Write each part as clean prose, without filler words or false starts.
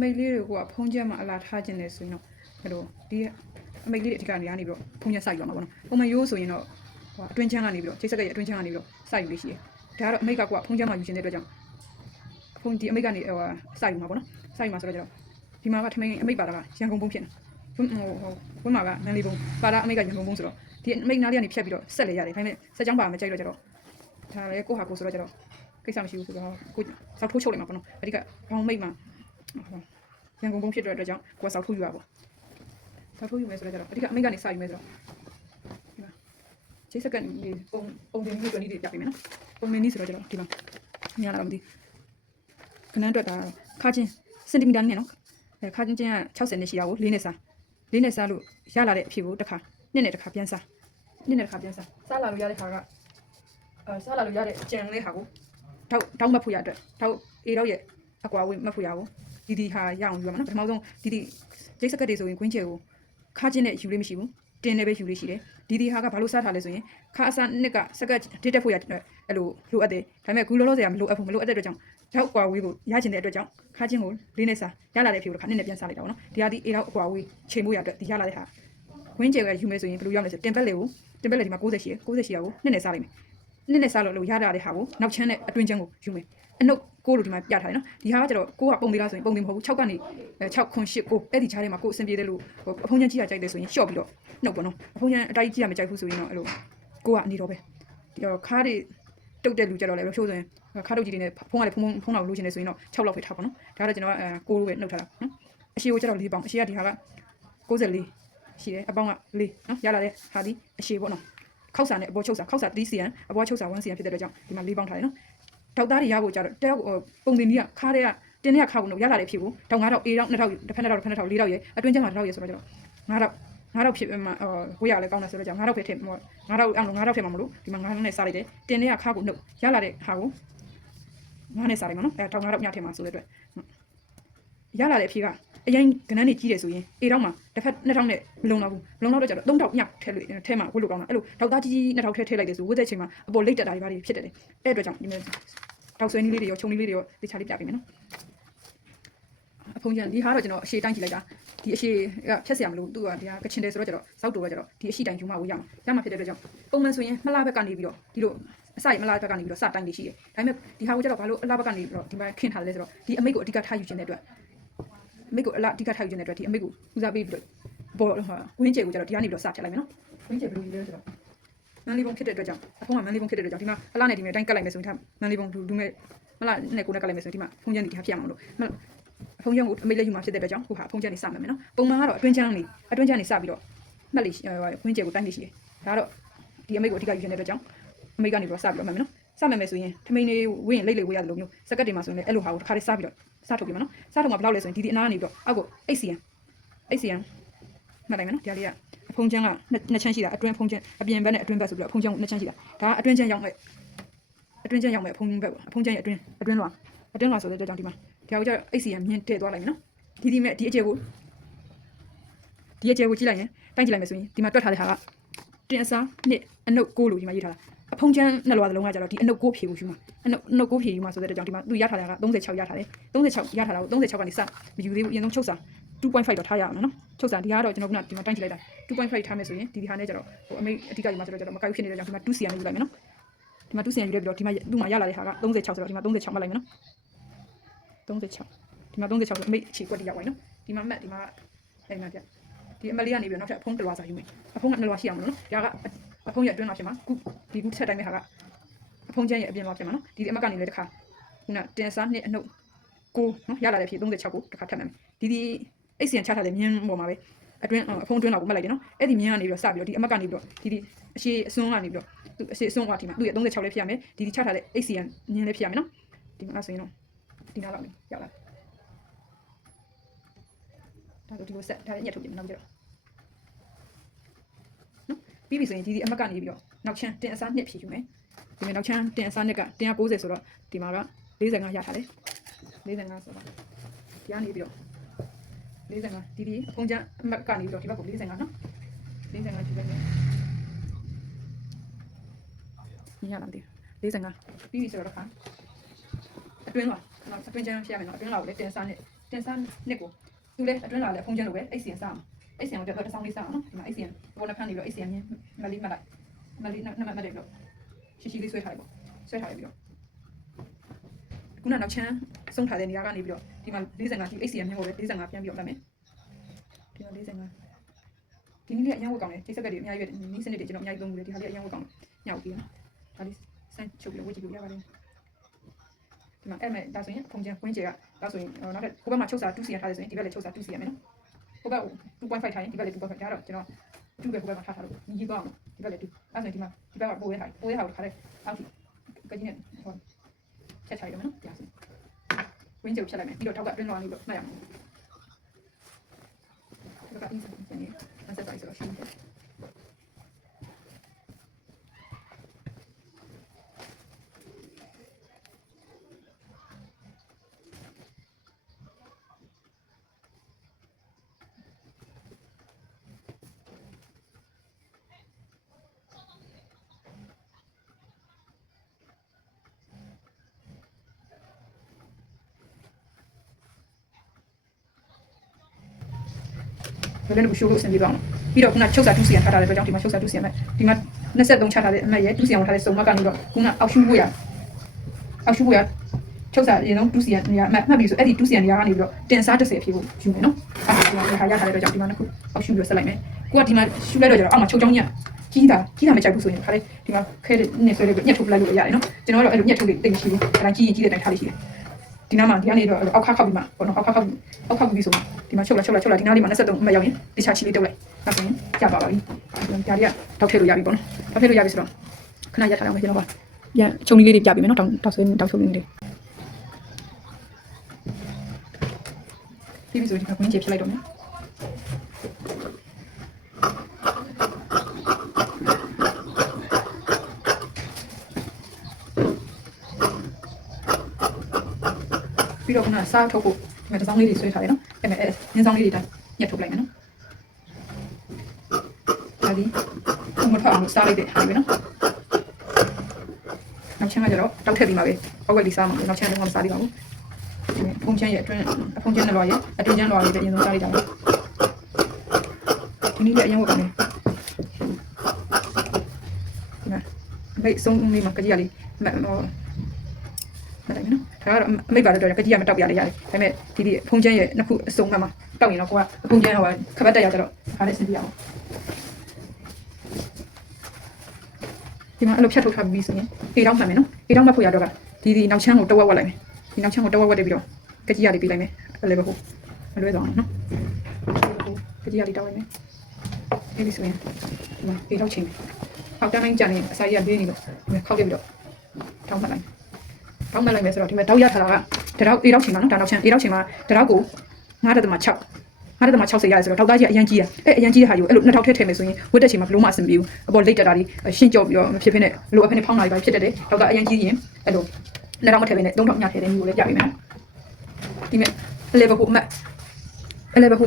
မိတ်လေးတွေကဖုံးချက်မှာအလားထားခြင်းလဲဆိုရင်တော့အဲ့လိုဒီအမိတ်လေးတွေအထက်ကနေပြီးတော့ဖုံးချက်စိုက်ရမှာပေါ့နော်ပုံမှန်ရိုးဆိုရင်တော့ဟိုအတွင်းချမ်းကနေပြီးတော့ချိတ်ဆက်ကရဲ့အတွင်းချမ်းကနေပြီးတော့စိုက်ယူလို့ရှိတယ်ဒါကတော့အမိတ်ကဖုံးချက်မှာယူခြင်းတဲ့အတွက်ကြောင့်ဖုံးဒီအမိတ်ကနေဟိုစိုက်ယူမှာပေါ့နော်စိုက်ယူမှာဆိုတော့ဒီမှာကထမင်းအမိတ်ပါတာကရန်ကုန်ပုံဖြစ်နေဘုမာကမန်လေးပုံပါတာအမိတ်ကရန်ကုန်ပုံဆိုတော့ဒီအမိတ်နားလေးကနေဖြတ်ပြီးတော့ဆက်လေရတယ်ဒါပေမဲ့စက်ကြောင်းပါမကြိုက်တော့ကြတော့ဒါလည်းကိုဟာကိုဆိုတော့ကြတော့ကိစ္စမရှိဘူးဆိုတော့ကိုစောက်ထိုးချုပ်လိုက်မှာပေါ့နော်အဓိကဘောင်းမိတ်မှာရန်ကုန်ပုံဖြစ်တဲ့အတွက်ကြောင့်ကိုစောက်ထိုးယူရပေါ့စောက်ထိုးယူမယ်ဆိုတော့ကြတော့အဓိကအမိတ်ကနေစယူမယ်ဆိုတော့ဒီမှာချိတ်စက်ကနေပုံတင်မျိုးတွန်ဒီတွေပြပေးမယ်နော်ပုံမင်းနီးဆိုတော့ကြတော့ဒီမှာညာလာတော့မသိခဏအတွက်ဒါခါချင်းစင်တီမီတာနဲ့နော်ခါချင်းချင်းက60နဲ့ရှိတာကို4နဲ့စားလို့ရလာတဲ့အဖြစ်ကိုတစ်ခါနှစ်နဲ့တစ်ခါပြန်စားစားလာလို့ရတဲ့ခါကစားလာလို့ရတဲ့ကြံလေးဟာကိုတောက်မှတ်ဖို့ရအတွက်တောက်အေတော့ရဲ့အကွာဝေးမှတ်ဖို့ရကိုဒီဟာရအောင်ယူရမှာနော်ပထမဆုံးဒီဂျိတ်စကတ်တွေဆိုရင်ကွင်းကျဲကိုခါချင်းနဲ့ယူလို့မရှိဘူးတင်းနဲ့ပဲယူလို့ရှိတယ်ဒီဟာကဘာလို့စားထားလဲဆိုရင်ခါအစားနှစ်ကစကတ်တစ်တက်ဖို့ရအဲ့လိုလိုအပ်တယ်ဒါပေမဲ့ခုလောလောဆယ်ကမလိုအပ်ဘူးမလိုအပ်တဲ့အတွက်ကြောင့်တောက်အကွာဝေးကိုရချင်တဲ့အတွက်ကြောင့်ခါချင်းကိုလေးနဲ့စားရလာတဲ့ဖြစ်ကိုခါနှစ်နဲ့ပြန်စားလိုက်တာပေါ့နော်ဒီဟာဒီအေတော့အကွာဝေးချိန်ဖို့ရအတွက်ဒီရလာတဲ့ဟာဝင်းကျဲကယူမယ်ဆိုရင်ဘယ်လိုရမလဲဆိုတင်ပက်လေဒီမှာ60ရှိတယ်60ရှိတာကိုနှစ်နဲ့စားလိုက်မယ်နှစ်နဲ့စားလို့ရလာတဲ့ဟာကိုနောက်ချမ်းနဲ့အတွင်းချမ်းကိုယူမယ်အနုပ်ကိုလို့ဒီမှာပြထားတယ်နော်ဒီဟာကကျတော့ကိုကပုံသေးလားဆိုရင်ပုံသေးမဟုတ်ဘူး6ကနေ6ခွန်8ကိုအဲ့ဒီချားထဲမှာကိုအဆင်ပြေတယ်လို့အဖုံးချမ်းကြီးရကြိုက်တယ်ဆိုရင်ရှော့ပြီးတော့နှုတ်ပေါ့နော်အဖုံးချမ်းအတိုင်းကြီးရမကြိုက်ဘူးဆိုရင်တော့အဲ့လိုကိုကအနေတော့ပဲဒီတော့ခါးတွေတုတ်တဲ့လူကြတော့လည်းဖြိုးဆိုရင်ခါးတုတ်ကြီးတွေနဲ့ဖုံးကလည်းဖုံးတော့လိုချင်တယ်ဆိုရင်တော့6လောက်ပဲထားပါနော်ဒါကတော့ကျွန်တော်ကကိုလိုပဲနှုတ်ထားတာနော်အရှိကိုကျတော့4ပေါင်အရှိကဒီဟာက64ရှိတယ်အပေါင်းက4နော်ရလာတဲ့ဟာဒီအရှိပေါ့နော်ခောက်စာနဲ့အပေါ်ချုပ်စာခောက်စာ3 cm အပေါ်ချုပ်စာ1 cm ဖြစ်တဲ့အတွက်ကြောင့်ဒီမှာ4ပေါင်းထားတယ်နော်တောက်သားတွေရဖို့ကြတော့တဲပုံတင်ကြီးကခါးတဲ့ကတင်းတဲ့ခါကုန်တော့ရလာတဲ့ဖြစ်ကိုတောက်9000 A 2000တစ်ဖက်2000 4000ရဲ့အတွင်းကျမှ1000ရဲ့ဆိုတော့ကျတော့9000ဖြစ်မှာဝေးရလဲကောင်းတယ်ဆိုတော့ကြောင့်9000ပဲထည့်9000အဲ့လို9000ထည့်မှာမလို့ဒီမှာ9000နဲ့စားလိုက်တယ်တင်းတဲ့ကခါကုန်နှုတ်ရလာတဲ့ဟာကို9နဲ့စားလိုက်မှာနော်အဲတောက်9000ညထည့်မှာဆိုတဲ့အတွက်ရလာတဲ့အဖြစ်ကအရင်ကနန်းနေကြီးတယ်ဆိုရင် A တောင်းမှာတစ်ဖက်2000နဲ့မလုံတော့ဘူးမလုံတော့ကြတော့3000ညထည့်လို့ထဲမှာဝတ်လို့ကောင်းတာအဲ့လိုတောက်သားကြီး2000ထည့်လိုက်တယ်ဆိုဝတ်တဲ့ချိန်မှာအပေါ်လိတ်တက်တာတွေဘာတွေဖြစ်တယ်လေအဲ့အတွက်ကြောင့်ဒီမှာတောက်ဆွဲနည်းလေးတွေရောခြုံနည်းလေးတွေရောတခြားလေးပြပေးမယ်နော်အဖုံးချန်ဒီဟာတော့ကျွန်တော်အရှိတိုင်းကြည့်လိုက်တာဒီအရှိကဖြတ်เสียမလို့သူကဒီဟာကချင်တယ်ဆိုတော့ကျတော့စောက်တူပဲကျတော့ဒီအရှိတိုင်းယူမှဝေးရမှာဖြစ်တဲ့အတွက်ကြောင့်ပုံမှန်ဆိုရင်မလားဘက်ကနေပြီးတော့ဒီလိုအစရမလားဘက်ကနေပြီးတော့စတိုင်းလေးရှိတယ်ဒါပေမဲ့ဒီဟာကိုကျတော့ဘာလို့အလားဘက်ကနေပြီးတော့ဒီမှာခင်းထားလဲဆိုတော့ဒီအမိတ်ကိုအဓိကထားယူခြင်းတဲ့အတွက်အမိတ်ကိုအလားအဓိကထားယူခြင်းတဲ့အတွက်ဒီအမိတ်ကိုဦးစားပေးပြီးတော့ပေါ်ဝင်းကျဲကိုကျတော့ဒီကနေပြီးတော့စထည့်လိုက်မယ်နော်ဝင်းကျဲဘယ်လိုယူလဲဆိုတော့မန်လီဘုံဖြစ်တဲ့အတွက်ကြောင့်အဖုံးကမန်လီဘုံဖြစ်တဲ့အတွက်ကြောင့်ဒီမှာအလားနဲ့ဒီမှာတိုင်းကတ်လိုက်မယ်ဆိုရင်မန်လီဘုံလူမဲ့မလားနဲ့ကိုနဲ့ကတ်လိုက်မယ်ဆိုရင်ဒီမှာဖုံးချမ်းဒီဟာဖြစ်ရမှာလို့အဖုံးချမ်းကိုအမိတ်လက်ယူမှာဖြစ်တဲ့အတွက်ကြောင့်ဟိုဟာအဖုံးချမ်းနေစမယ်နော်ပုံမှန်ကတော့အတွင်းချမ်းနေစပြီးတော့မှတ်လေဝင်းကျဲကိုတိုင်းနေရှိတယ်ဒါကတော့ဒီအမိတ်ကိုအဓိကယူနေတဲ့အတွက်ကြောင့်အမိတ်ကနေပြီးတော့စပြီးတော့မှတ်မယ်နော်စမယ်မယ်ဆိုရင်ထမိန်လေးဝင်းလိတ်လေဝေးရတယ်လို့မျိုးစကတ်တွေမှာဆိုရင်လည်းအဲ့လိုဟာကိုတစ်ခါတည်းစပြီးတော့စထုတ်ပြမယ်နော်စထုတ်မှာဘယ်လောက်လဲဆိုရင်ဒီအနားကနေပြီးတော့အောက်ကို 8cm မှတ်လိုက်မယ်နော်ဒီဟာလေးကအဖုံးချမ်းကနှစ်ချမ်းရှိတာအတွင်းဖုံးချမ်းအပြင်ဘက်နဲ့အတွင်းဘက်ဆိုပြီးတော့အဖုံးချမ်းကိုနှစ်ချမ်းရှိတာဒါကအတွင်းချမ်းရောက်မဲ့အဖုံးချမ်းရဲ့အတွင်းရဲ့အတွင်းလွှာဆိုတဲ့အတွက်ကြောင့်ဒီမှာဒီဟာကိုကျတော့ 8cm မြင့်ထည့်သွားလိုက်မယ်နော်ဒီမဲ့ဒီအကျယ်ကိုကြည့်လိုက်ရင်တိုင်းကြည့်လိုက်မယ်ဆိုရင်ဒီမှာတွက်ထားတဲ့ဟာကတင်အစားနှစ်အနုပ်6လို့ဒီမှာရေးထားတာအဖုံးချမ်းနှစ်လွှာသလုံးကကျတော့ဒီအနုပ်6ဖြည့်ဖို့ယူမှာအနုပ်6ဖြည့်ယူမှာဆိုတဲ့အတွက်ကြောင့်ဒီမှာသူရထားတာက36ရထားတယ်36ရထားတာကို36ကနေစမယူသေးဘူးအရင်ဆုံးချုပ်စာ2.5တော့ထားရအောင်နော်ချုပ်စာဒီကတော့ကျွန်တော်ကဒီမှာတိုင်းကြည့်လိုက်တာ2.5ထားမယ်ဆိုရင်ဒီဟာနဲ့ကျတော့ဟိုအမိတ်အဓိကယူမှာဆိုတော့ကျတော့မကိုက်ဖြစ်နေတဲ့ကြောင့်ဒီမှာ 2cm ယူလိုက်မယ်နော်ဒီမှာ 2cm ယူလိုက်ပြီးတော့ဒီမှာသူ့မှာရလာတဲ့ဟာက36ဆိုတော့ဒီမှာ36မှတ်လိုက်မယ်နော်36ဒီမှာ36ဆိုအမိတ်အခြေကွက်တရောက်သွားနော်ဒီမှာမှတ်ဒီမှာအဲ့မှာပြဒီအမလေးကနေပြီးတော့နောက်ထပ်အဖုံးတစ်လွှာစာယူမယ်အဖုံးက2လွှာရှိအောင်လို့နော်ဒါကအဖုံးရဲ့အတွင်းမှာဖြစ်မှာဒီခုဆက်တိုင်းမဲ့ဟာကအဖုံးချမ်းရဲ့အပြင်မှာဖြစ်မှာနော်ဒီအမကနေလည်းတစ်ခါခုနတင်စားနှစ်အနှုတ်6နော်ရလာတဲ့ဖြစ်36ကိုတစ်ခါထပ်မယ်ဒီ8cmချထားတဲ့မြင်းပေါ်မှာပဲအတွင်းအဖုံးအတွင်းတော့ကိုမှတ်လိုက်တယ်နော်အဲ့ဒီမြင်းကနေပြီးတော့စပြီးတော့ဒီအမကနေပြီးတော့ဒီအရှိအစွန်းကနေပြီးတော့သူအရှိအစွန်းကဒီမှာသူ့ရဲ့36လေးဖြစ်ရမယ်ဒီချထားတဲ့ 8cm မြင်းလေးဖြစ်ရမယ်နော်ဒီမှာဆိုရင်တော့ဒီနားလောက်နေရောက်လာဒါဆိုဒီလိုဆက်ဒါလည်းညှက်ထုတ်ပြင်မယ်နောက်ကြတော့နော်ပြီးပြီဆိုရင်ဒီအမကနေပြီးတော့နောက်ချမ်းတင်အစားနှစ်ဖြည့်ယူမယ်ဒီမှာနောက်ချမ်းတင်အစားနှစ်က190ဆိုတော့ဒီမှာက45ရထားတယ်45ဆိုတော့ဒီကနေပြီးတော့45ဒီအဖုံးချမ်းအမကနေပြီးတော့ဒီဘက်ကို45နော်45ယူလိုက်မယ်ညလာမသိ45ပြီးပြီဆိုတော့ခါအတွင်းတော့အတွင်းချမ်းဖြစ်ရမယ်နော်အတွင်းလောက်လည်းတင်စားနှစ် တင်စားနှစ်ကိုသူလည်းအတွင်းလာလဲဖုံးချမ်းလိုပဲအိတ်စီရစားမှာအိတ်စီရကိုတစ်ဆောင်လေးစားအောင်နော်ဒီမှာအိတ်စီရဘောနဖန်းနေပြီးတော့အိတ်စီရမြင်းမလေးမှတ်လိုက်မလေးနံပါတ်မှတ်တယ်ပြီးတော့ရှိလေးဆွဲထားလိုက်ပေါ့ဆွဲထားလိုက်ပြီးတော့ခုနနောက်ချမ်းဆုံးထားတဲ့နေရာကနေပြီးတော့ဒီမှာ45ဒီအိတ်စီရမြင်းကိုပဲ45ပြန်ပြီးတော့မှတ်မယ်ဒီမှာ45ဒီနည်းလေးအရင်ဝတ်ကောင်းတယ်ချိတ်ဆက်ကတွေအများကြီးပဲနီးစနစ်တွေကျွန်တော်အများကြီးသုံးဘူးလေဒီဟာလေးအရင်ဝတ်ကောင်းတယ်ညောက်ပြီးနော်ဒါလေးစမ်းချုပ်ပြီးဝတ်ကြည့်လို့ရပါတယ်ဒီမှာအဲ့မဲ့ဒါဆိုရင်ဖုန်ချန်ဝင်းကျဲကဒါဆိုရင်နောက်ထပ်ဟိုဘက်မှာချုပ်စာ2စီရထားတယ်ဆိုရင်ဒီဘက်လည်းချုပ်စာ2စီရမယ်နော်ဟိုဘက်2.5ထားရင်ဒီဘက်လည်း2.5ဒါတော့ကျွန်တော်2ပဲဟိုဘက်မှာထားလို့ညီကောင်းဒီဘက်လည်း2အဲ့ဆိုရင်ဒီမှာဒီဘက်ကပိုးရဲထားကိုထားတယ်အောက်ထိကကြီးနဲ့ဟောချက်ချလိုက်ရမယ်နော်ဒါဆိုဝင်းကျဲကိုဖြတ်လိုက်မယ်ပြီးတော့ထောက်ကအတွင်းလောင်းလေးလို့မှတ်ရမယ်ဒီဘက်ကအင်းစင်နေမဆက်ပါဆိုတော့ရှင်းတယ်ဘယ်လိုလဲရှိုးလို့အဆင်ပြေပါအောင်ပြီးတော့ခုနချုပ်စာ2စီရထားထားတဲ့အတွက်ကြောင့်ဒီမှာချုပ်စာ2စီရမယ်ဒီမှာ23ချထားတဲ့အမှတ်ရဲ့2စီရထားတဲ့စုံမကနေတော့ခုနအောက်ရှူဖို့ရချုပ်စာအရင်ဆုံး2စီရနေရာမှတ်ပြီးဆိုအဲ့ဒီ2စီရနေရာကနေပြီးတော့တင်စား30ဖြစ်ဖို့ယူမယ်နော်အဲ့ဒါဒီမှာရထားတဲ့အတွက်ကြောင့်ဒီမှာတစ်ခုအောက်ရှူပြီးဆက်လိုက်မယ်ကိုကဒီမှာရှူလိုက်တော့ကျတော့အောက်မှာချုပ်ချောင်းညကြီးတာမကြိုက်ဘူးဆိုရင်ခါလေးဒီမှာခဲနေဆွဲလေးညှက်ထုတ်ပလိုက်လို့ရတယ်နော်ကျွန်တော်ကတော့အဲ့လိုညှက်ထုတ်လေးတိတ်မရှိဘူးအဲ့ဒါကြီးတဲ့တိုင်ထားလေးရှိတယ်ဒီနားမှာဒီကနေတော့အောက်ခါခောက်ပြီးမှပေါ့နော်အောက်ခါခောက်ပြီးဆိုမှဒီမှာချုပ်လာဒီနားလေးမှာ23အမှတ်ရောက်ရင်တခြားချီလေးတုပ်လိုက်ဒါဆိုရင်ကျပါပါပြီဒါတွေကတောက်ထည့်လို့ရပြီပေါ့နော်တောက်ထည့်လို့ရပြီဆိုတော့ခဏရထားအောင်ကျွန်တော်ပါပြန်ချုံလေးတွေပြပြီမယ်နော်တောက်ဆွဲတောက်ချုံလေးတွေပြီးပြီဆိုဒီကကွင်းချေဖြစ်လိုက်တော့မယ်ပြီးတော့ခုနစားထုတ်ဖို့ဒီမှာတစ်စောင်းလေးတွေဆွဲထားတယ်နော်အဲ့မဲ့ညင်းစောင်းလေးတွေတိုင်းညက်ထုတ်လိုက်မယ်နော်ဒါဒီဘုံမထွက်အောင်စားလိုက်တဲ့ဟာပဲနော်နောက်ချမ်းကကြတော့တောက်ထည့်ပြီးမှာပဲအောက်ဝက်လေးစားမှာနောက်ချမ်းတော့မစားသေးပါဘူးဖုန်ချမ်းရဲ့အတွင်းဖုန်ချမ်းနဲ့လွာရဲ့အတွင်းချမ်းလွာလေးပဲအရင်ဆုံးစားလိုက်ကြမယ်ဒီနည်းလေးအရင်ဝတ်ပါမယ်ဒီမှာမိတ်ဆုံးလေးမှာကြည့်ရလေးမလိုက်နော်ဒါကတော့အမိတ်ပါတော့ကြကြီးရမတောက်ပြလေရတယ်ဒါပေမဲ့ဒီဖုန်ချမ်းရဲ့နှစ်ခုအစုံမှာတောက်ရင်တော့ကိုကဖုန်ချမ်းဟိုခပတ်တက်ရတော့ခါလေးစင်ပြအောင်ဒီမှာအဲ့လိုဖြတ်ထုတ်ထားပြီးဆိုရင်အေတောင်းမှတ်မယ်နော်အေတောင်းမှတ်ဖို့ရတော့ကဒီနောက်ချမ်းကိုတဝက်ဝက်လိုက်မယ်ဒီနောက်ချမ်းကိုတဝက်ဝက်တက်ပြီးတော့ကြကြီးရလေးပေးလိုက်မယ်အဲ့လေဘဟုတ်မလွဲသွားအောင်နော်ကြကြီးရလေးတောက်လိုက်မယ်အဲ့ဒီဆိုရင်ဒီမှာအေတောက်ချင်းအောက်တန်းတိုင်းကြနေအစာရလေးနေလို့ခောက်ခဲ့ပြီးတော့တောင်းမှတ်လိုက်တောင်းမှတ်လိုက်မယ်ဆိုတော့ဒီမှာတောက်ရထားတာကတရောက်အေတောက်ချင်းမှာနော်ဒါနောက်ချမ်းအေတောက်ချင်းမှာတရောက်ကို9.6 ရတယ်ဆိုတော့ထောက်သားကြီးအရန်ကြီးရအရန်ကြီးတဲ့ဟာယူအဲ့လို2000ထည့်ထည့်မယ်ဆိုရင်ဝတ်တဲ့ချိန်မှာဘလို့မှအဆင်ပြေဘူးအပေါ်လိတ်တက်တာတွေရှင်းကြော့ပြီးတော့မဖြစ်ဖြစ်နဲ့ဘလို့အဖက်နဲ့ဖောင်းလာပြီးဖြစ်တတ်တယ်ထောက်သားအရန်ကြီးရင်အဲ့လို2000မထည့်ဘဲနဲ့3000ညထည့်တဲ့မျိုးကိုလည်းပြပေးမယ်ဒီမဲ့အလေဘခုအ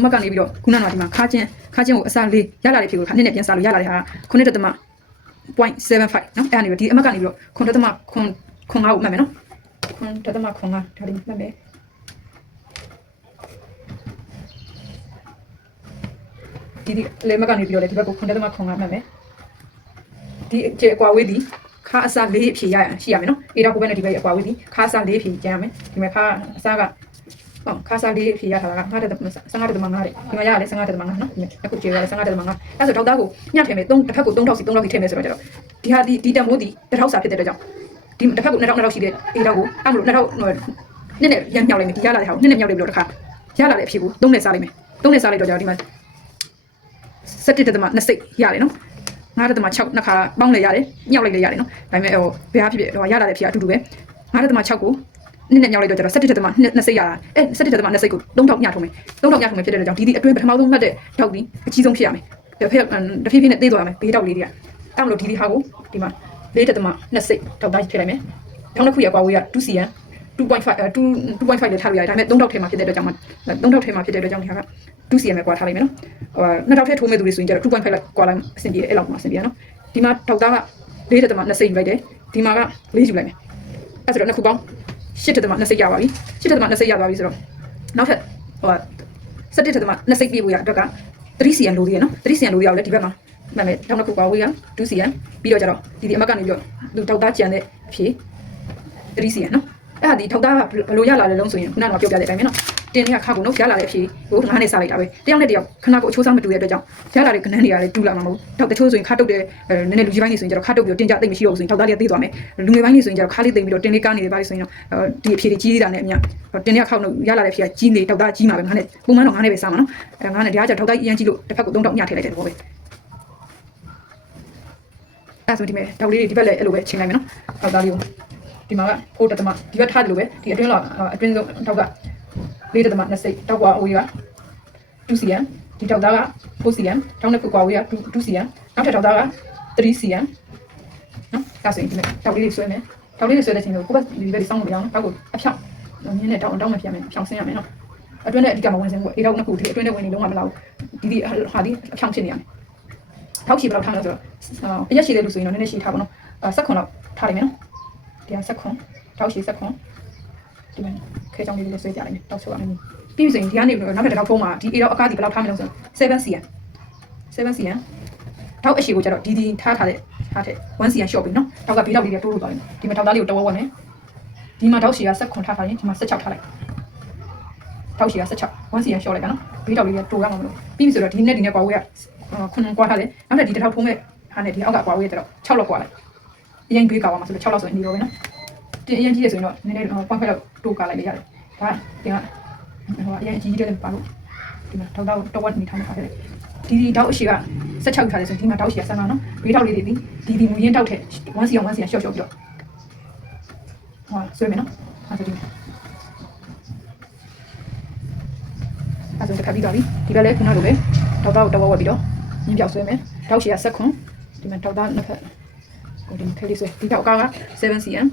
မတ်ကနေပြီးတော့ခုနကဒီမှာခါချင်းကိုအစားလေးရလာတဲ့ဖြစ်ကိုခါနှစ်နဲ့ပြန်စားလို့ရလာတဲ့ဟာ9.0.75နော်အဲ့ကနေပြီးဒီအမတ်ကနေပြီးတော့9.9ကိုမှတ်မယ်နော်9.9ဒါလေးမှတ်မယ်ဒီလေမကနေပြီးတော့လေဒီဘက်ကို9.9မှတ်မယ်ဒီအကွာဝေးသည်ခါအစား4ဖြည့်ရှိရမယ်နော်အေတော့ကိုပဲနဲ့ဒီဘက်အကွာဝေးသည်ခါအစား4ဖြည့်ကျန်ရမယ်ဒီမှာခါအစားကခါစား4ဖြည့်ရထားတာက15.5တဲ့ဒီမှာရရတယ်15.5နော်အခုကျေရတယ်15.5အဲ့ဆိုဒေါက်တာကိုညှပ်ထည့်မယ်တစ်ဖက်ကို3000စီထည့်မယ်ဆိုတော့ကျတော့ဒီဟာဒီတမိုးဒီ1000စာဖြစ်တဲ့အတွက်ကြောင့်ဒီတစ်ဖက်ကို2000ရှိတဲ့အေတော့ကိုအဲ့မလို့2000နဲ့ရမ်းမြောက်လိုက်မယ်ဒီရလာတဲ့ဟာကိုနဲ့မြောက်လိုက်ပြီးတော့တစ်ခါရလာတဲ့အဖြစ်ကို3နဲ့စားလိုက်မယ်3နဲ့စားလိုက်တော့ကျတော့ဒီမှာ17.2စိတ်ရတယ်နော်9.6နှစ်ခါပေါင်းလဲရတယ်ညှောက်လိုက်လဲရတယ်နော်ဒါပေမဲ့ဟိုဘယ်ဟာဖြစ်ဖြစ်ဟိုရလာတဲ့ဖြစ်အတူတူပဲ9.6ကိုနှစ်နဲ့ညှောက်လိုက်တော့ကျတော့17.2စိတ်ရတာ17.2စိတ်ကို3000ညထုံးမယ်3000ညထုံးမယ်ဖြစ်တဲ့ကြောင့်ဒီအတွင်းပထမဆုံးမှတ်တဲ့တောက်ဒီအကြီးဆုံးဖြစ်ရမယ်တဖြည်းဖြည်းနဲ့သေးသွားမယ်ဘေးတောက်လေးတွေကအဲ့မလို့ဒီဟာကိုဒီမှာ4.2စိတ်တောက်သားထည့်လိုက်မယ်ထောင်းတစ်ခုရကွာဝေးရ 2cm 2.5လေးထားလို့ရတယ်ဒါပေမဲ့3တောက်ထဲမှာဖြစ်တဲ့အတွက်ကြောင့်3တောက်ထဲမှာဖြစ်တဲ့အတွက်ကြောင့်ဒီဟာက2cm ပဲကွာထားလိုက်မယ်နော်ဟို2000ထဲထိုးမဲ့သူတွေဆိုရင်ကျတော့2.5လောက်ကွာလိုက်အဆင်ပြေအဲ့လောက်မှအဆင်ပြေနော်ဒီမှာတောက်သားက4.2စိတ်ယူလိုက်တယ်ဒီမှာက4ယူလိုက်မယ်အဲ့ဆိုတော့နှစ်ခုပေါင်း8.2စိတ်ရပါပြီ8.2စိတ်ရသွားပြီဆိုတော့ နောက်ထပ်ဟို17ထက်တမ2စိတ်ပြေးဖို့ရအတွက်က 3cm လိုသေးရနော် 3cm လိုရအောင်လဲဒီဘက်မှာမှန်မယ်တောင်းတစ်ခုကွာဝေးရ 2cm ပြီးတော့ကျတော့ဒီအမကနေပြီးတော့သူထောက်သားကြံတဲ့အဖြေ 3cm နော်အဲ့ဒါဒီထောက်သားကဘယ်လိုရလာလဲလုံးဆိုရင်ခုနကပြောပြတဲ့အတိုင်းပဲနော်တင်တွေကခါကုန်တော့ရလာတဲ့အဖြေကိုငါးနဲ့စလိုက်တာပဲတယောက်နဲ့တယောက်ခဏကိုအချိုးစားမတူတဲ့အတွက်ကြောင့်ရလာတဲ့ကနန်းတွေကလည်းတူလာမှာမဟုတ်တော့တချို့ဆိုရင်ခါတုတ်တဲ့နည်းနည်းလူကြီးပိုင်းနေဆိုရင်ကျတော့ခါတုတ်ပြီးတော့တင်ကြသိမ့်မရှိတော့ဘူးဆိုရင်ထောက်သားလေးသိသွားမယ်လူငယ်ပိုင်းနေဆိုရင်ကျတော့ခါလေးသိမ့်ပြီးတော့တင်လေးကားနေတယ်ပါလို့ဆိုရင်တော့ဒီအဖြေတွေကြီးနေတာနဲ့အမြတင်တွေကခောက်လို့ရလာတဲ့အဖြေကကြီးနေထောက်သားကြီးမှာပဲငါးနဲ့ပုံမှန်တော့ငါးနဲ့ပဲစားမှာနော်ငါးနဲ့တရားကျထောက်သားအရင်ကြီးလို့တစ်ဖက်ကို3တောက်ညထည့်လိုက်တဲ့ဘောပဲအဲ့ဆိုဒီမဲ့တောက်လေးတွေဒီဘက်လည်းအဲ့လိုပဲချိန်လိုက်မယ်နော်ထောက်သားလေးကိုဒီမှာကဖိုးတသမဒီဘက်ထားတယ်လို့ပဲဒီအတွင်းလောက်အတွင်းဆုံးထောက်က4တသမ2စိတ်တောက်ကွာအဝေးက 2cm ဒီထောက်သားက 4cm တောင်းတဲ့ကွာဝေးက 2cm နောက်ထပ်ထောက်သားက 3cm နော်ဒါဆိုရင်ဒီမဲ့တောက်လေးတွေဆွဲမယ်တောက်လေးတွေဆွဲတဲ့ချိန်ကိုကိုယ့်ဘက်ဒီဘက်စောင်းလို့ရအောင်တောက်ကိုအဖြောင်းနင်းနဲ့တောင်းမပြတ်မယ်ဖြောင်းဆင်းရမယ်နော်အတွင်းနဲ့အဓိကမဝင်စင်ဘူးအေးတော့နှစ်ခုထိအတွင်းနဲ့ဝင်နေလုံးဝမလာဘူးဒီဟာဒီအဖြောင်းဖြစ်နေရမယ်ထောက်ချီဘယ်လောက်ထားမလဲဆိုတော့အရက်ရှိတဲ့လူဆိုရင်တော့နည်းနည်းရှိထားပါတော့16လောက်ထားလိုက်မယ်နော်ဒီက16တောက်ရှိ16ဒီမှာခဲချောင်းလေးလေးဆွဲပြလိုက်မယ်တောက်ဆိုရမယ်ပြီးပြီဆိုရင်ဒီကနေနောက်ထပ်တစ်ထောက်ဖုံးမှာဒီအေတော့အကားဒီဘယ်လောက်ထားမလဲဆိုတော့ 7cm ထောက်အရှိကိုကျတော့ဒီထားတဲ့ 1cm short ပြီနော်ထောက်ကဘေးလောက်လေးတိုးလို့သွားတယ်ဒီမှာထောက်သားလေးကိုတော်ဝမယ်ဒီမှာထောက်ရှိက16ထားရင်ဒီမှာ16ထားလိုက်ထောက်ရှိက16 1cm short လိုက်ကနော်ဘေးလောက်လေးတိုးရမှာမလို့ပြီးပြီဆိုတော့ဒီနဲ့ကွာဝေးက9ကွာထားတယ်နောက်ထပ်ဒီတစ်ထောက်ဖုံးမဲ့ဟာနဲ့ဒီအောက်ကကွာဝေးကျတော့6လောက်ကွာလိုက်အရင်ဘေးကွာမှာဆိုတော့6လောက်ဆိုရင်ဒီလိုပဲနော်တင်အရင်ကြီးရဆိုရင်တော့နည်းနည်းပွားခွက်လောက်တိုးကားလိုက်လေရတယ်ဒါတင်ကဟိုအရင်ကြီးတယ်ပါလို့ဒီမှာထောက်တော့တော့နေထားမှာပါတယ်ဒီတောက်အရှိက16ထားတယ်ဆိုဒီမှာတောက်အရှိက7နော်ဘေးထောက်လေးတွေဒီမူရင်းတောက်တဲ့ 1cm ရှော့ပြီးတော့ဟောဆွဲမယ်နော်အဲ့ဒါဒီအဲ့ဒါတစ်ခါပြီးတော့ဒီဘက်လည်းခုနလိုပဲတောက်တော့ဝက်ပြီးတော့ညင်းပြောက်ဆွဲမယ်တောက်ရှိက7ဒီမှာတောက်တော့နှစ်ဖက်ဟိုဒီခဲလေးဆွဲဒီတောက်က 7cm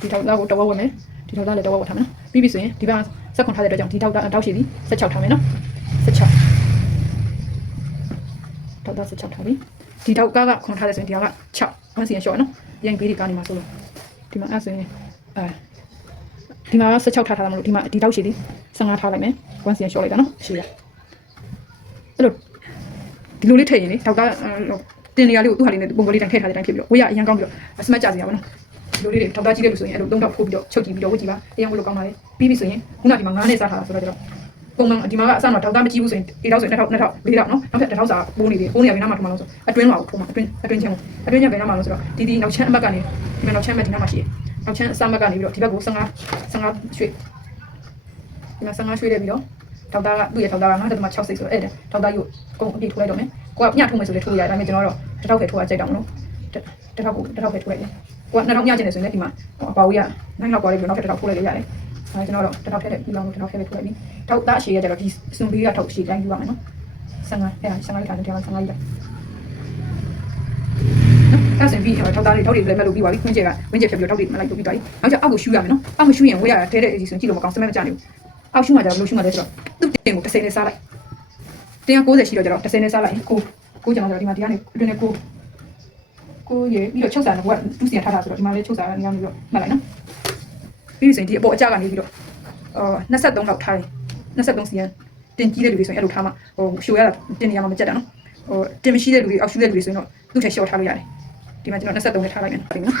ဒီထောက်လောက်ကိုတော်ဝက်မယ်ဒီထောက်သားလည်းတော်ဝက်ထားမယ်နော်ပြီးပြီဆိုရင်ဒီဘက်16ထားတဲ့အတွက်ကြောင့်ဒီထောက်တောက်ရှိသည်16ထားမယ်နော်16ထောက်သား16ထားပြီဒီထောက်ကခွန်ထားတယ်ဆိုရင်ဒီက6 1cm short နော်ရင်ဘေးတွေကနေမှာဆိုလို့ဒီမှာအဲ့ဆိုရင်ဒီမှာ16ထားတာမလို့ဒီမှာဒီထောက်ရှိသည်15ထားလိုက်မယ် 1cm short လိုက်တာနော်ရှိရအဲ့လိုဒီလိုလေးထည့်ရင်လေထောက်ကတင်နေရလေးကိုသူ့ဟာလေးနဲ့ပုံကလေးတိုင်ထည့်ထားတဲ့အတိုင်းဖြစ်ပြီးတော့ဝေးရအရင်ကောင်းပြီးတော့အစမတ်ကြစီရပါတော့ဒီလိုလေးတွေထောက်သားကြီးလေးလို့ဆိုရင်အဲ့လို3တောက်ဖိုးပြီးတော့ချုပ်ကြည့်ပြီးတော့ဝတ်ကြည့်ပါအရင်ကလို့ကောင်းပါလေပြီးပြီဆိုရင်ခုနဒီမှာ9နဲ့စားထားတာဆိုတော့ပုံမှန်ဒီမှာကအစတော့ထောက်သားမကြည့်ဘူးဆိုရင်အေးတော့ဆိုရင်2000 4တောက်နော်နောက်ထပ်1000စာပိုးနေတယ်ပိုးနေရဘယ်နားမှာထမလို့ဆိုအတွင်းမှာထိုးမှာအတွင်းချမ်းဘယ်နားမှာလို့ဆိုတော့ဒီနောက်ချမ်းအမတ်ကနေဒီမှာနောက်ချမ်းအမတ်ဒီနားမှာရှိတယ်နောက်ချမ်းအစမတ်ကနေပြီးတော့ဒီဘက်ကို15ရွှေ့ဒီမှာ15ရွှေ့တယ်ပြီးတော့ထောက်သားကသူ့ရဲ့ထောက်သားက9.6စိတ်ဆိုတော့အဲ့ဒါထောက်သားကိုအကုန်အပြည့်ထိုးလိုက်တော့မယ်ကိုကညထိုးမယ်ဆိုလေထိုးရတယ်ဒါပေမဲ့ကျွန်တော်တော့တစ်ထောက်ပဲထိုးရကြိုက်တော့မလို့တစ်ထောက်ပဲထိုးလိုက်တယ်ကိုက2000ညကျင်နေဆိုရင်လည်းဒီမှာအပါဝေးက9လောက်ကွာလေးပြီးတော့နောက်ထပ်တစ်ထောက်ထိုးလိုက်လေရတယ်အဲကျွန်တော်တော့တစ်ထောက်ထည့်ပြီးတော့တစ်ထောက်ထည့်ထိုးလိုက်ပြီထောက်သားအရှိရကြတော့ဒီစွန်ဘီကထောက်အရှိတိုင်းယူရမယ်နော်15အဲ့ဒါ15ထားတယ်15လိုက်အဲ့ဆိုပြီးထောက်သားလေးထောက်တွေလည်းမဲ့လို့ပြီးပါပြီဝင်းကျက်ဖြတ်ပြီးတော့ထောက်တွေမလိုက်လို့ပြီးသွားပြီနောက်ကျအောက်ကိုရှူရမယ်နော်အောက်မရှူရင်ဝေးရတဲတဲ့အစီဆိုကြည့်လို့မကောင်းစမဲမကြနိုင်ဘူးအောက်ရှူမှကြတော့လို့ရှူမှလဲဆိုတော့သူ့တင်ကို30နဲ့စားလိုက်တင်က90ရှိတော့ကြတော့30နဲ့စားလိုက်ကိုကျွန်တော်တို့ဒီမှာဒီကနေအတွင်းနဲ့ကိုရပြီးတော့ချုပ်စာတော့သူ့စီထားတာဆိုတော့ဒီမှာလေးချုပ်စာကနေရောက်ပြီးတော့မှတ်လိုက်နော်ပြီးပြီဆိုရင်ဒီအပေါ်အကျကနေပြီးတော့23လောက်ထားတယ်23စီယန်တင်ကြီးတဲ့လူတွေဆိုရင်အဲ့လိုထားမှဟိုရှိုးရတာတင်နေရမှာမကြက်တာနော်ဟိုတင်မရှိတဲ့လူတွေအောက်ရှိတဲ့လူတွေဆိုရင်တော့သူ့ထက်ရှော့ထားလို့ရတယ်ဒီမှာကျွန်တော်23နဲ့ထားလိုက်မယ်ဟုတ်ပြီနော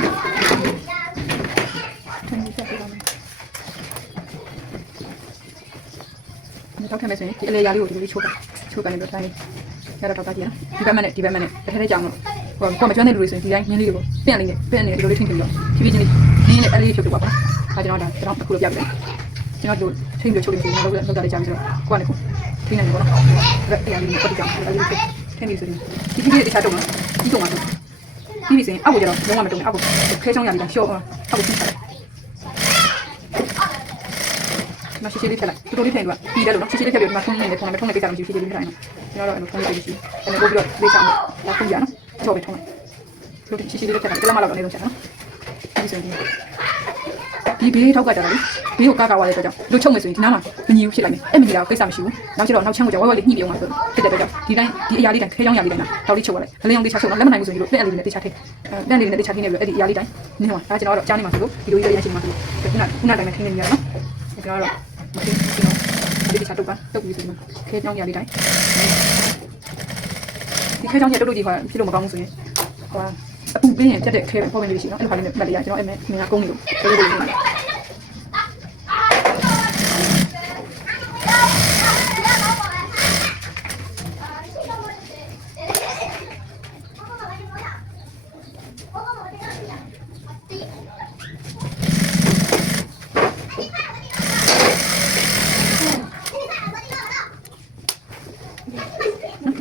်ထောက်ထည့်မယ်ဆိုရင်ဒီအလေရာလေးကိုဒီလိုချိုးကနေတော့တိုင်းရတော့ထောက်တာကြည့်နော်ဒီဘက်မှနဲ့တစ်ထည့်ကြောင်တော့ဟိုကိုမကျွမ်းတဲ့လူတွေဆိုရင်ဒီတိုင်းညင်းလေးကိုပင့်နေဒီလိုလေးထင်းပြီးတော့ဖြည်းဖြည်းချင်းလေးနင်းနဲ့အဲ့လေးဖြုတ်ပြပါပါဒါကျွန်တော်ဒါတစ်ခုလိုပြပြတယ်ကျွန်တော်တို့ထင်းပြီးချိုးနေတယ်တော့လောက်တာလေးကြာပြီးတော့ကိုကလည်းကိုထင်းနေတယ်ပေါ့နော်အဲ့အရာလေးကိုပတ်ကြအောင်အဲ့လေးထင်းပြီးဆိုရင်ဒီတခြားတော့ဒီတော့မှာပြီးပြီဆိုရင်အောက်ကိုကျတော့လုံးဝမတုံးအောက်ကိုခဲချောင်းရပြီးတော့ရှော့အောက်ကိုပြီးထားလိုက်မရှိလေးထက်လိုက်တူတူလေးထည့်လို့ပြီးတယ်လို့နော်ရှိလေးထည့်ပြီးဒီမှာထုံးနေတယ်ထုံးနေကိစ္စမရှိရှိလေးထည့်လိုက်နော်ကျွန်တော်တော့အဲ့လိုထုံးနေပြီရှိအဲ့လိုပို့ပြီးတော့လေးချောင်းတော့ထုံးရနော်ချော့ပဲထုံးလိုက်တူရှိလေးထည့်လိုက်ကြလက်မလောက်နေလို့ချက်နော်ဒီဆိုရင်ဒီဘေးထောက်ကကြတော့လေဘေးကိုကားကားသွားတဲ့အတွက်ကြောင့်လူချုပ်မယ်ဆိုရင်ဒီနားမှာမညီဘူးဖြစ်လိုက်မယ်အဲ့မညီတာကိစ္စမရှိဘူးနောက်ကျတော့နောက်ချမ်းကိုကြောက်ဝဲလေးညှိပြုံးမှာဆိုဖြစ်တဲ့အတွက်ကြောင့်ဒီတိုင်းဒီအရာလေးတိုင်းခဲချောင်းရာလေးတိုင်းတောက်လေးချုပ်လိုက်လင်းအောင်လေးချချုပ်လက်မနိုင်ဘူးဆိုရင်ဒီလိုလက်အလေးနဲ့တေချာထည့်လက်လေးနဲ့တေချာထည့်နေပြီးအဲ့ဒီအရာလေးတိုင်းနင်းမှာဒါကျွန်တော်တော့ကြားနေမှာဆိုလို့ဒီလိုကြီးရရရှိမှာဆိုလို့ခုနတိုင်းမှာခင်းနေရနော်ကျွန်တော်တော့ တုတ်ပါတုတ်ပြီးဆိုရင်ခဲကြောင်းရလေးတိုင်းဒီခဲကြောင်းရတုတ်တုတ်ကြီးဟာဖြစ်လို့မကောင်းဘူးဆိုရင်ဟိုအပူပင်းရင်ပြတ်တဲ့ခဲပဲပေါ်မလေးရှိနော်အဲ့လိုဟာလေးနဲ့မှတ်လိုက်ရကျွန်တော်အဲ့မင်းကကုန်းနေလို့တုတ်တုတ်ကြီး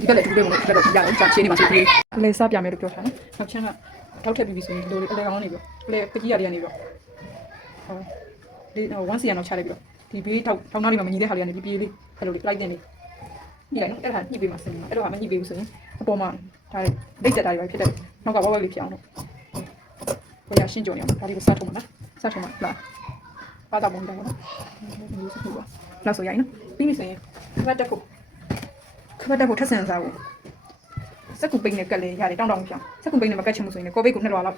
ဒီကလည်းဒီလိုမျိုးဒီကတော့ရတယ်ကြာချင်းနေမှာဆိုပြီးအလဲစားပြမယ်လို့ပြောထားတယ်နောက်ချမ်းကထောက်ထည့်ပြီးပြီဆိုရင်ဒီလိုအလဲကောင်းနေပြီအလဲပကြီးရတွေကနေပြီးတော့ဒီဝမ်းစီရအောင်ချလိုက်ပြီးတော့ဒီဘေးထောက်နားလေးမှာမညီတဲ့ဟာလေးကနေပြီးပြေးလေးအဲ့လိုလေးလိုက်တင်လေးညှိလိုက်နော်အဲ့ဒါညှိပေးမှာစင်အဲ့လိုဟာမညှိပေးဘူးဆိုရင်အပေါ်မှာဒါလိတ်တက်တာတွေပဲဖြစ်တယ်နောက်ကဝက်ဝက်လေးဖြစ်အောင်လို့ကိုရရှင်းကြုံရအောင်ဒါလေးကိုစားထုံးမှာနော်စားထုံးမှာလာပါတာပုံတယ်နော်မျိုးစခုပါလောက်ဆိုရိုင်းနော်ပြီးပြီဆိုရင်ခပတ်တက်ဖို့ထက်ဆန်စားဖို့စက်ကူပိန်နဲ့ကတ်လေရတယ်တောင်းတောင်းပြောင်းစက်ကူပိန်နဲ့မကတ်ချင်ဘူးဆိုရင်ကိုဘိတ်ကို2လွာလောက်